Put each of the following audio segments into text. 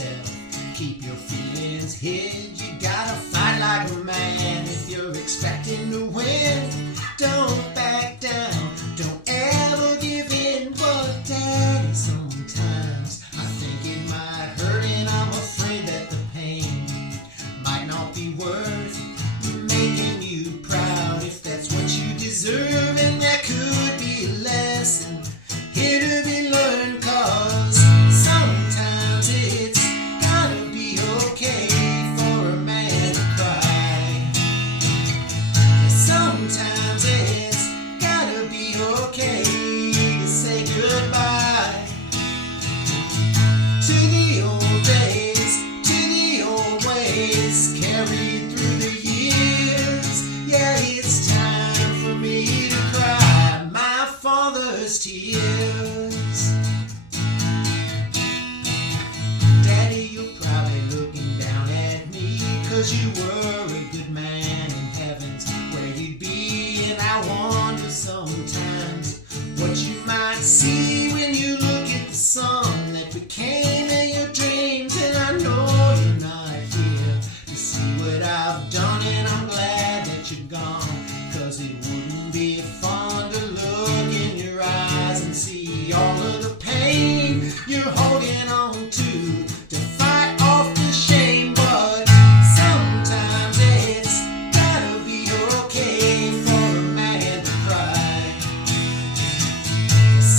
yourself. Keep your feelings hid. You gotta fight like a man if you're expecting to win. Don't back down. Don't ever give in. But Daddy, sometimes I think it might hurt, and I'm afraid that the pain might not be worth making you proud if that's what you deserve. And there could be a lesson here to be learned, 'cause sometimes it's gotta be okay for a man to cry. Sometimes it's gotta be okay to say goodbye to the old days, to the old ways carried through the years. Yeah, it's time for me to cry my father's tears. Daddy, you're probably looking down at me, 'cause you were a good man in heavens where you'd be. And I wonder sometimes what you might see when you look at the son that became in your dreams. And I know you're not here to see what I've done, and I'm glad that you're gone, 'cause it wouldn't be fun to look in your eyes and see all of the pain you're holding on to fight off the shame. But sometimes it's gotta be okay for a man to cry.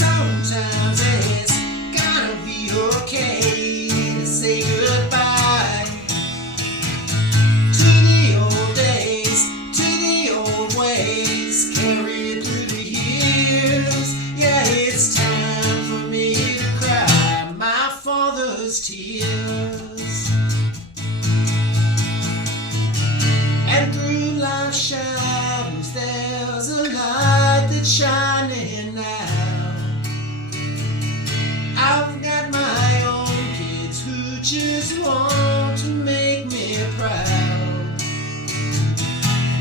Sometimes it's gotta be okay to say goodbye to the old days, to the old ways carried through the years. Yeah, it's time for me to cry my father's tears. And through life's shadows there's a light that's shining now. I've got my own kids who just want to make me proud.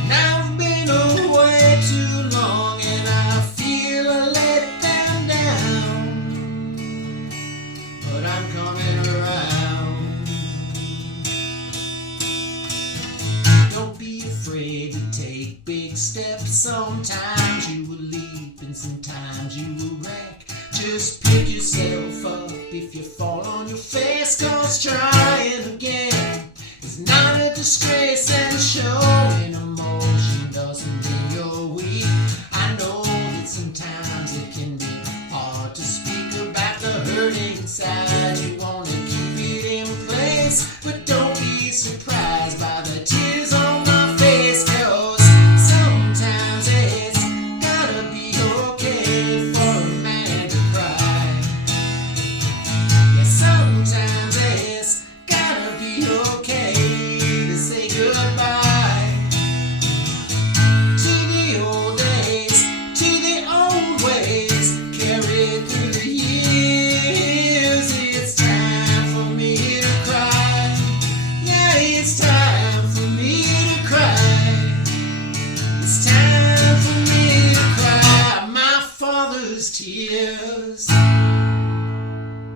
And I've been away too long, and I feel I let them down. But I'm coming around. Don't be afraid to take big steps. Sometimes you will leap and sometimes you will wreck. Just pick yourself up if you fall on your face, 'cause trying again is not a disgrace, and showing emotion doesn't mean you're weak. I know that sometimes it can be hard to speak about the hurt inside you.